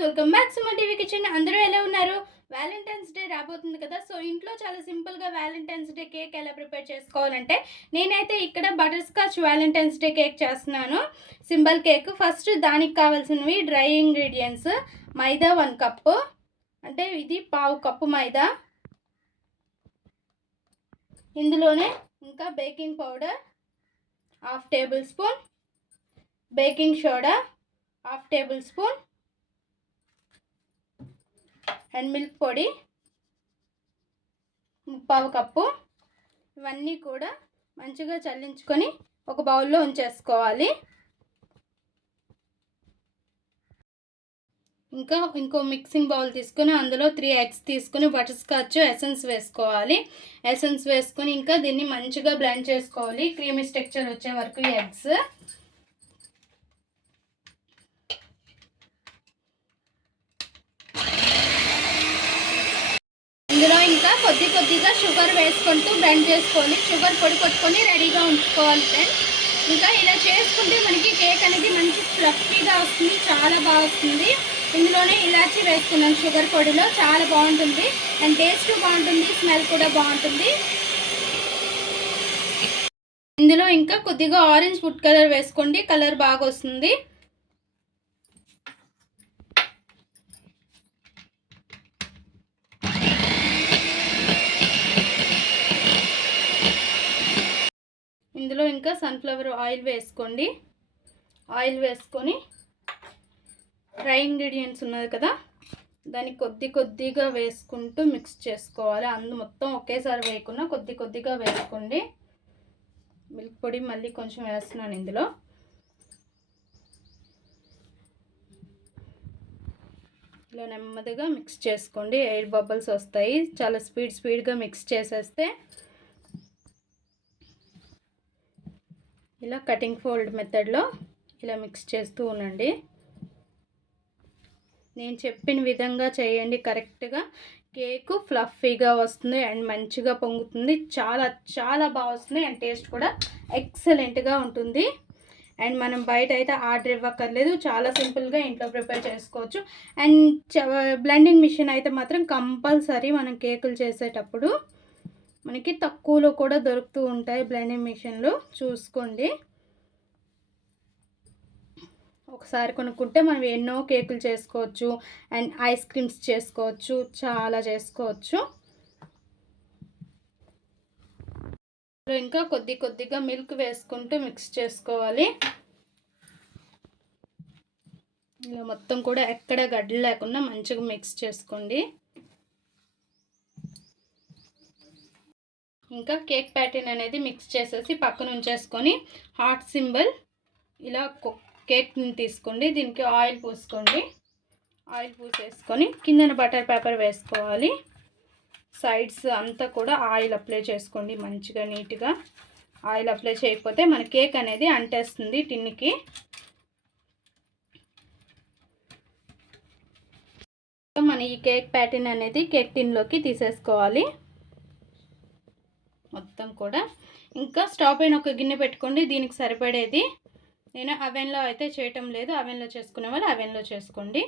Welcome back to మా TV kitchen. అందరూ ఎలా ఉన్నారు? వ్యాలంటైన్స్ డే రాబోతుంది కదా. సో ఇంట్లో చాలా సింపుల్గా వ్యాలంటైన్స్ డే కేక్ ఎలా ప్రిపేర్ చేసుకోవాలంటే నేనైతే ఇక్కడ butterscotch valentine's day cake చేస్తున్నాను. Symbol cake. ఫస్ట్ దానికి కావాల్సినవి డ్రై ఇంగ్రీడియంట్స్. మైదా 1 కప్పు, అంటే ఇది పావు కప్పు మైదా. ఇందులోనే ఇంకా baking powder 1/2 table spoon, baking soda 1/2 table spoon and milk పొడి 1/4 కప్పు. ఇవన్నీ కూడా మంచిగా చల్లించుకొని ఒక బౌల్లో ఉంచేసుకోవాలి. ఇంకో మిక్సింగ్ బౌల్ తీసుకొని అందులో 3 ఎగ్స్ తీసుకొని బటర్ స్కాచ్ ఎసెన్స్ వేసుకోవాలి. ఎసెన్స్ వేసుకొని ఇంకా దీన్ని మంచిగా బ్లెండ్ చేసుకోవాలి క్రీమీ టెక్స్చర్ వచ్చే వరకు. ఈ ఎగ్స్ ఇందులో ఇంకా కొద్దిగా షుగర్ వేసుకుంటూ బ్లెండ్ చేసుకోవాలి. షుగర్ పొడి కొట్టుకొని రెడీగా ఉంచుకోవాలి ఫ్రెండ్స్. ఇంకా ఇలా చేసుకుంటే మనకి కేక్ అనేది మంచి ఫ్లఫీగా వస్తుంది, చాలా బాగా వస్తుంది. ఇందులోనే ఇలాచీ వేసుకున్నాను షుగర్ పొడిలో, చాలా బాగుంటుంది అండ్ టేస్ట్ బాగుంటుంది, స్మెల్ కూడా బాగుంటుంది. ఇందులో ఇంకా కొద్దిగా ఆరెంజ్ ఫుడ్ కలర్ వేసుకోండి, కలర్ బాగా వస్తుంది. ఇందులో ఇంకా సన్ఫ్లవర్ ఆయిల్ వేసుకోండి. ఆయిల్ వేసుకొని డ్రై ఇంగ్రీడియంట్స్ ఉన్నది కదా, దాన్ని కొద్దిగా వేసుకుంటూ మిక్స్ చేసుకోవాలి. మొత్తం ఒకేసారి వేయకుండా కొద్దిగా వేసుకోండి. మిల్క్ పొడి మళ్ళీ కొంచెం వేస్తున్నాను ఇందులో. ఇలా నెమ్మదిగా మిక్స్ చేసుకోండి, ఎయిర్ బబుల్స్ వస్తాయి. చాలా స్పీడ్గా మిక్స్ చేసేస్తే ఇలా కటింగ్ ఫోల్డ్ మెథడ్లో ఇలా మిక్స్ చేస్తూ ఉండండి. నేను చెప్పిన విధంగా చేయండి కరెక్ట్గా. కేకు ఫ్లఫీగా వస్తుంది అండ్ మంచిగా పొంగుతుంది, చాలా బాగా వస్తుంది అండ్ టేస్ట్ కూడా ఎక్సలెంట్గా ఉంటుంది. అండ్ మనం బయట అయితే ఆర్డర్ ఇవ్వక్కర్లేదు, చాలా సింపుల్గా ఇంట్లో ప్రిపేర్ చేసుకోవచ్చు. అండ్ బ్లెండింగ్ మిషన్ అయితే మాత్రం కంపల్సరీ మనం కేకులు చేసేటప్పుడు మనకి తక్కువలో కూడా దొరుకుతూ ఉంటాయి బ్లెండింగ్ మిషన్లు, చూసుకోండి. ఒకసారి కొనుక్కుంటే మనం ఎన్నో కేకులు చేసుకోవచ్చు అండ్ ఐస్ క్రీమ్స్ చేసుకోవచ్చు, చాలా చేసుకోవచ్చు. ఇంకా కొద్దిగా మిల్క్ వేసుకుంటూ మిక్స్ చేసుకోవాలి. ఇలా మొత్తం కూడా ఎక్కడ గడ్డలు లేకుండా మంచిగా మిక్స్ చేసుకోండి. ఇంకా కేక్ ప్యాటర్న్ అనేది మిక్స్ చేసేసి పక్కన ఉంచేసుకొని హార్ట్ సింబల్ ఇలా కేక్ని తీసుకోండి. దీనికి ఆయిల్ పూసుకోండి. ఆయిల్ పూసేసుకొని కిందన బటర్ పేపర్ వేసుకోవాలి. సైడ్స్ అంతా కూడా ఆయిల్ అప్లై చేసుకోండి మంచిగా నీట్గా. ఆయిల్ అప్లై చేయకపోతే మన కేక్ అనేది అంటేస్తుంది టిన్కి. మన ఈ కేక్ ప్యాటర్న్ అనేది కేక్ టిన్లోకి తీసేసుకోవాలి మొత్తం కూడా. ఇంకా స్టవ్ పైన ఒక గిన్నె పెట్టుకోండి, దీనికి సరిపడేది. నేను అవెన్లో అయితే చేయటం లేదు, అవెన్లో చేసుకునే వాళ్ళు అవెన్లో చేసుకోండి.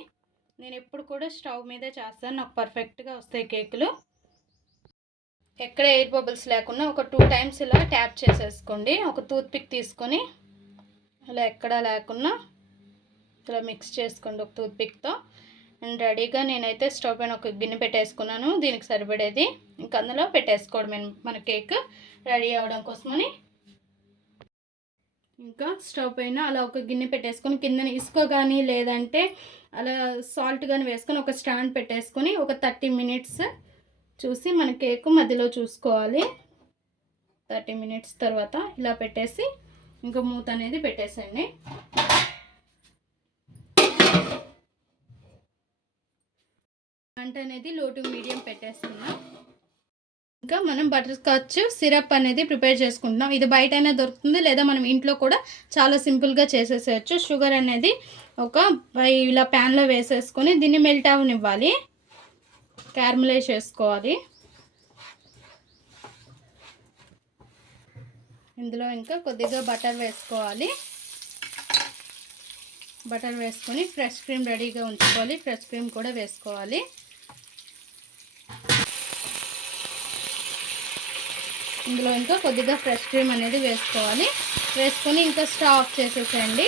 నేను ఎప్పుడు కూడా స్టవ్ మీదే చేస్తాను, నాకు పర్ఫెక్ట్గా వస్తాయి కేకులు. ఎక్కడ ఎయిర్ బబుల్స్ లేకుండా ఒక 2 టైమ్స్ ఇలా ట్యాప్ చేసేసుకోండి. ఒక టూత్పిక్ తీసుకొని ఇలా ఎక్కడా లేకుండా ఇలా మిక్స్ చేసుకోండి ఒక టూత్పిక్తో. అండ్ రెడీగా నేనైతే స్టవ్ పైన ఒక గిన్నె పెట్టేసుకున్నాను, దీనికి సరిపడేది. ఇంకా అందులో పెట్టేసుకోవడమే మన కేక్ రెడీ అవ్వడం కోసమని. ఇంకా స్టవ్ పైన అలా ఒక గిన్నె పెట్టేసుకొని కిందన ఇసుక కానీ లేదంటే అలా సాల్ట్ కానీ వేసుకొని ఒక స్టాండ్ పెట్టేసుకొని ఒక 30 మినిట్స్ చూసి మన కేక్ మధ్యలో చూసుకోవాలి. 30 మినిట్స్ తర్వాత ఇలా పెట్టేసి ఇంకా మూత అనేది పెట్టేసండి. మంట అనేది లో టు మీడియం పెట్టేస్తున్నా. ఇంకా మనం బటర్ స్కాచ్ సిరప్ అనేది ప్రిపేర్ చేసుకుంటున్నాం. ఇది బయటైనా దొరుకుతుంది, లేదా మనం ఇంట్లో కూడా చాలా సింపుల్గా చేసేసేయచ్చు. షుగర్ అనేది ఇలా ప్యాన్లో వేసేసుకొని దీన్ని మెల్ట్ అవనివ్వాలి, క్యారమలైజ్ చేసుకోవాలి. ఇందులో ఇంకా కొద్దిగా బటర్ వేసుకోవాలి. బటర్ వేసుకొని ఫ్రెష్ క్రీమ్ రెడీగా ఉంచుకోవాలి. ఫ్రెష్ క్రీమ్ కూడా వేసుకోవాలి. ఇందులో ఇంకా కొద్దిగా ఫ్రెష్ క్రీమ్ అనేది వేసుకోవాలి. వేసుకొని ఇంకా స్టవ్ ఆఫ్ చేసేసేయండి.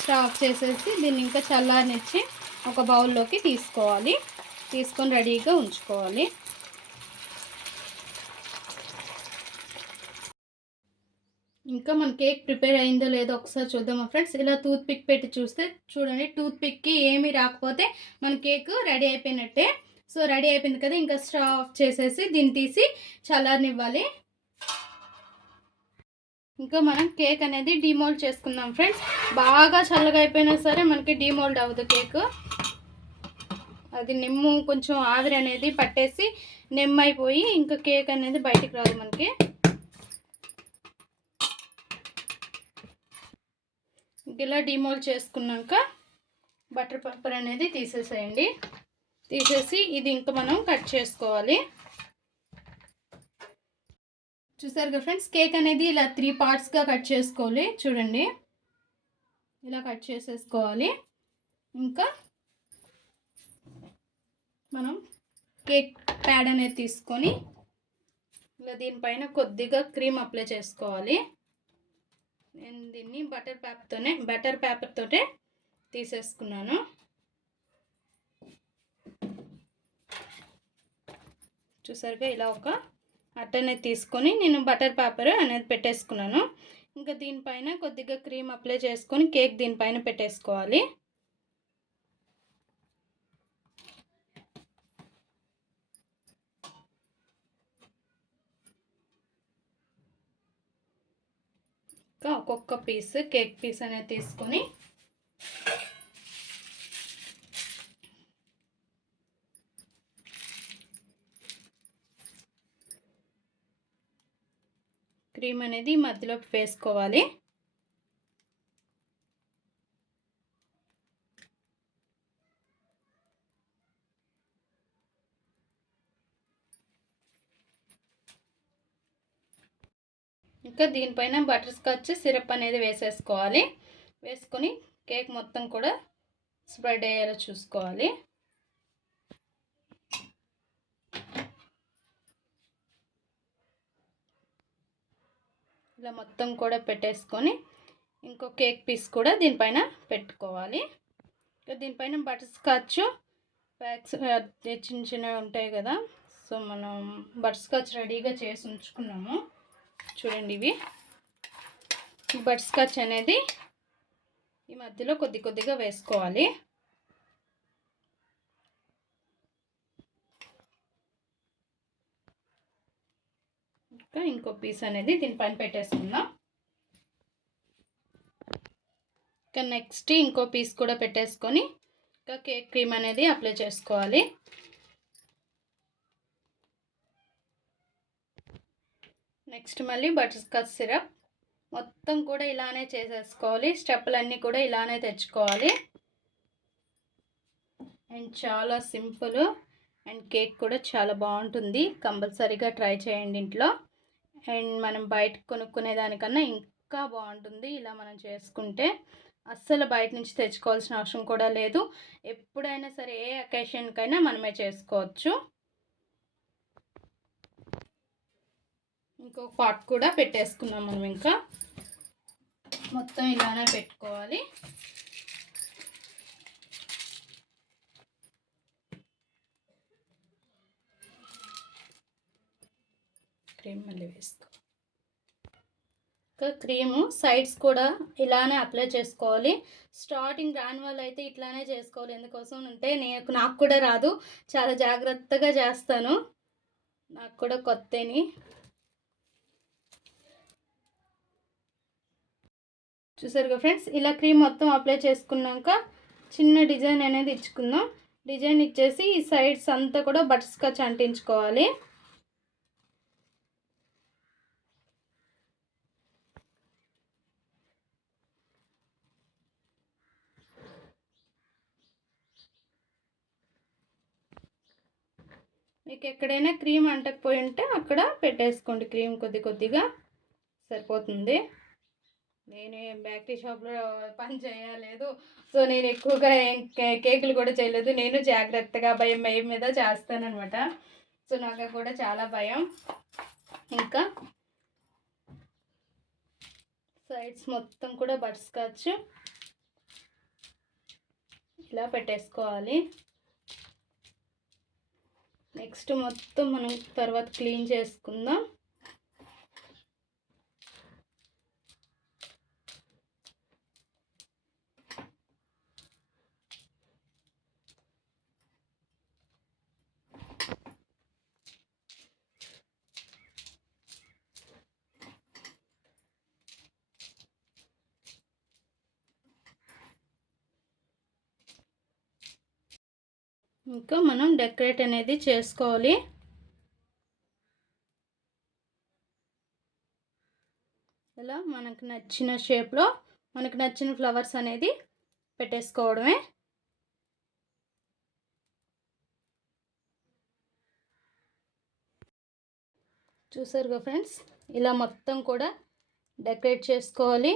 స్టవ్ ఆఫ్ చేసేసి దీన్ని ఇంకా చల్లారనిచ్చి ఒక బౌల్లోకి తీసుకోవాలి. తీసుకొని రెడీగా ఉంచుకోవాలి. ఇంకా మన కేక్ ప్రిపేర్ అయిందో లేదో ఒకసారి చూద్దామా ఫ్రెండ్స్. ఇలా టూత్ పిక్ పెట్టి చూస్తే చూడండి, టూత్ పిక్కి ఏమీ రాకపోతే మన కేక్ రెడీ అయిపోయినట్టే. సో రెడీ అయిపోయింది కదా, ఇంకా స్టవ్ ఆఫ్ చేసేసి దీన్ని తీసి చల్లారనివ్వాలి. ఇంకా మనం కేక్ అనేది డీమోల్డ్ చేసుకుందాం ఫ్రెండ్స్. బాగా చల్లగా అయిపోయినా సరే మనకి డీమోల్డ్ అవ్వదు కేక్. అది నిమ్ము కొంచెం ఆవిరి అనేది పట్టేసి నెమ్మైపోయి ఇంకా కేక్ అనేది బయటికి రాదు మనకి. ఇలా డీమోల్డ్ చేసుకున్నాక బటర్ పేపర్ అనేది తీసేసేయండి. తీసేసి ఇది ఇంకా మనం కట్ చేసుకోవాలి. చూసారు కదా ఫ్రెండ్స్, కేక్ అనేది ఇలా 3 పార్ట్స్గా కట్ చేసుకోవాలి. చూడండి, ఇలా కట్ చేసేసుకోవాలి. ఇంకా మనం కేక్ ప్యాడ్ అనేది తీసుకొని ఇలా దీనిపైన కొద్దిగా క్రీమ్ అప్లై చేసుకోవాలి. నేను దీన్ని బటర్ పేపర్తోనే తీసేసుకున్నాను. చూసారుగా, ఇలా ఒక అట్ట అనేది తీసుకొని నేను బటర్ పేపర్ అనేది పెట్టేసుకున్నాను. ఇంకా దీనిపైన కొద్దిగా క్రీమ్ అప్లై చేసుకొని కేక్ దీనిపైన పెట్టేసుకోవాలి. ఇంకా ఒక్కొక్క పీస్ కేక్ పీస్ అనేది తీసుకొని క్రీమ్ అనేది మధ్యలో వేసుకోవాలి. ఇంకా దీనిపైన బటర్ స్కాచ్ సిరప్ అనేది వేసేసుకోవాలి. వేసుకొని కేక్ మొత్తం కూడా స్ప్రెడ్ అయ్యేలా చూసుకోవాలి. ఇలా మొత్తం కూడా పెట్టేసుకొని ఇంకో కేక్ పీస్ కూడా దీనిపైన పెట్టుకోవాలి. దీనిపైన బటర్ స్కాచ్ ప్యాక్స్ చిన్న చిన్నవి ఉంటాయి కదా, సో మనం బటర్ స్కాచ్ రెడీగా చేసి ఉంచుకున్నాము. చూడండి, ఇవి బటర్ స్కాచ్ అనేది ఈ మధ్యలో కొద్దిగా వేసుకోవాలి. ఇంకా ఇంకో పీస్ అనేది దీనిపైన పెట్టేసుకుందాం. ఇంకా నెక్స్ట్ ఇంకో పీస్ కూడా పెట్టేసుకొని ఇంకా కేక్ క్రీమ్ అనేది అప్లై చేసుకోవాలి. నెక్స్ట్ మళ్ళీ బటర్ స్కాచ్ సిరప్ మొత్తం కూడా ఇలానే చేసేసుకోవాలి. స్టెప్పులన్నీ కూడా ఇలానే తెచ్చుకోవాలి. అండ్ చాలా సింపుల్ అండ్ కేక్ కూడా చాలా బాగుంటుంది. కంపల్సరీగా ట్రై చేయండి ఇంట్లో. అండ్ మనం బయట కొనుక్కునే దానికన్నా ఇంకా బాగుంటుంది ఇలా మనం చేసుకుంటే. అస్సలు బయట నుంచి తెచ్చుకోవాల్సిన అవసరం కూడా లేదు. ఎప్పుడైనా సరే ఏ అకేషన్కైనా మనమే చేసుకోవచ్చు. ఇంకొక పాట్ కూడా పెట్టేసుకున్నాం మనం. ఇంకా మొత్తం ఇలానే పెట్టుకోవాలి. క్రీమ్ మళ్ళీ వేసుకో. ఇంకా క్రీము సైడ్స్ కూడా ఇలానే అప్లై చేసుకోవాలి. స్టార్టింగ్ రాని వాళ్ళు అయితే ఇట్లానే చేసుకోవాలి. ఎందుకోసం అంటే నాకు కూడా రాదు, చాలా జాగ్రత్తగా చేస్తాను, నాకు కూడా కొత్తని. చూసారుగా ఫ్రెండ్స్, ఇలా క్రీమ్ మొత్తం అప్లై చేసుకున్నాక చిన్న డిజైన్ అనేది ఇచ్చుకుందాం. డిజైన్ ఇచ్చేసి ఈ సైడ్స్ అంతా కూడా బటర్ స్కాచ్ అంటించుకోవాలి. మీకు ఎక్కడైనా క్రీమ్ అంటకపోయి ఉంటే అక్కడ పెట్టేసుకోండి. క్రీమ్ కొద్దిగా సరిపోతుంది. నేను ఏం బేకరీ షాప్లో పని చేయలేదు. సో నేను ఎక్కువగా ఏం కేకులు కూడా చేయలేదు. నేను జాగ్రత్తగా భయం భయం మీద చేస్తానన్నమాట. సో నాకు కూడా చాలా భయం. ఇంకా సైడ్స్ మొత్తం కూడా బటర్ స్కాచ్ ఇలా పెట్టేసుకోవాలి. నెక్స్ట్ మొత్తం మనం తర్వాత క్లీన్ చేసుకుందాం. ఇంకా మనం డెకరేట్ అనేది చేసుకోవాలి. ఇలా మనకు నచ్చిన షేప్లో మనకు నచ్చిన ఫ్లవర్స్ అనేది పెట్టేసుకోవడమే. చూసారుగా ఫ్రెండ్స్, ఇలా మొత్తం కూడా డెకరేట్ చేసుకోవాలి.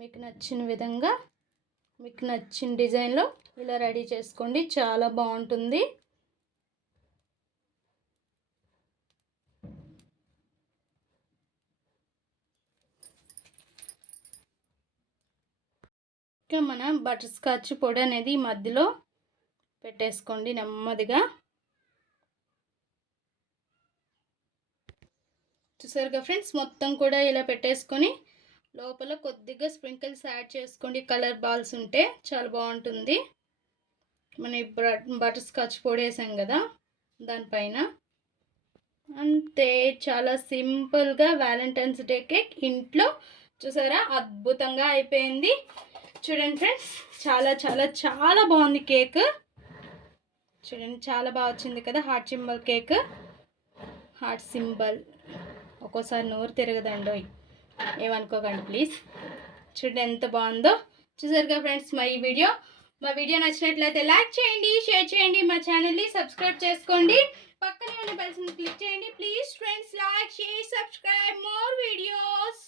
మీకు నచ్చిన విధంగా మీకు నచ్చిన డిజైన్లో ఇలా రెడీ చేసుకోండి, చాలా బాగుంటుంది. ఇంకా మనం బటర్ స్కాచ్ పొడి అనేది మధ్యలో పెట్టేసుకోండి నెమ్మదిగా. చూసారుగా ఫ్రెండ్స్, మొత్తం కూడా ఇలా పెట్టేసుకొని లోపల కొద్దిగా స్ప్రింకిల్స్ యాడ్ చేసుకోండి. కలర్ బాల్స్ ఉంటే చాలా బాగుంటుంది. మనం బటర్ స్కాచ్ పొడి వేసాం కదా దానిపైన. అంతే, చాలా సింపుల్గా వ్యాలంటైన్స్ డే కేక్ ఇంట్లో చూసారా అద్భుతంగా అయిపోయింది. చూడండి ఫ్రెండ్స్, చాలా చాలా చాలా బాగుంది కేక్. చూడండి చాలా బాగా వచ్చింది కదా. Heart symbol cake, heart symbol. ఒక్కోసారి నోరు తిరగదండోయ్, ఏమనుకోకండి ప్లీజ్. చూడండి ఎంత బాగుందో. చూసారుగా ఫ్రెండ్స్, మా వీడియో నచ్చినట్లయితే లైక్ చేయండి, షేర్ చేయండి, మా ఛానల్ని సబ్స్క్రైబ్ చేసుకోండి, పక్కనే ఉన్న బెల్స్ని క్లిక్ చేయండి. Please friends, like, share, subscribe more videos.